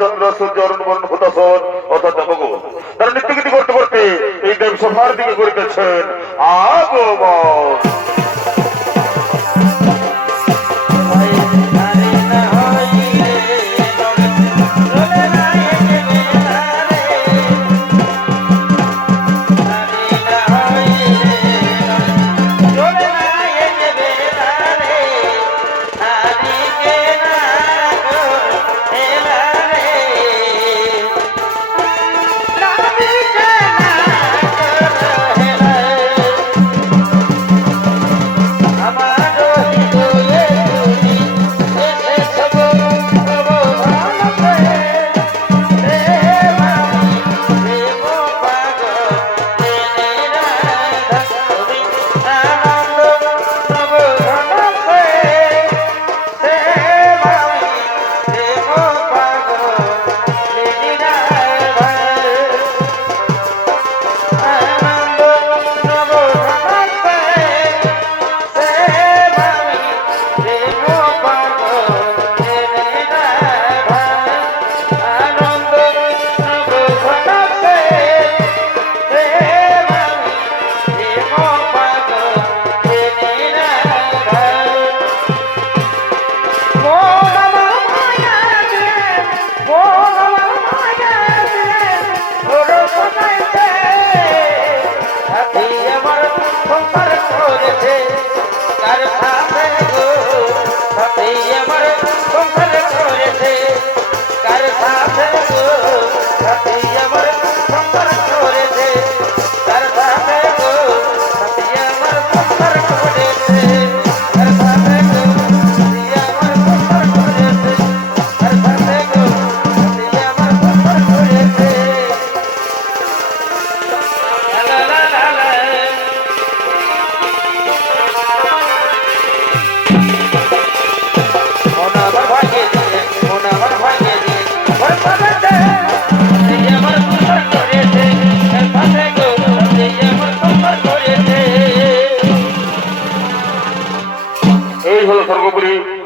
চন্দ্র সূর্য অরুণ বরুণ হতাশন অর্থাৎ দেবগণ তারা নৃত্যগীতি করতে করতে এই দেব সভার দিকে করিতেছেন আগমন।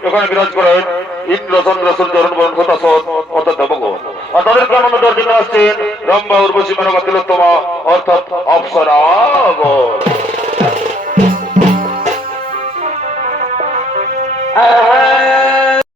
এখানে বিরাজ করেন ইন্দ্র চন্দ্র সূর্য অরুণ বরুণ হতাশন অর্থাৎ দেবগণ আর তাদেরকে আনন্দ দেওয়ার জন্য আসছেন রম্ভা উর্বশী মেনকা তিলোত্তমা অর্থাৎ অপ্সরাগণ।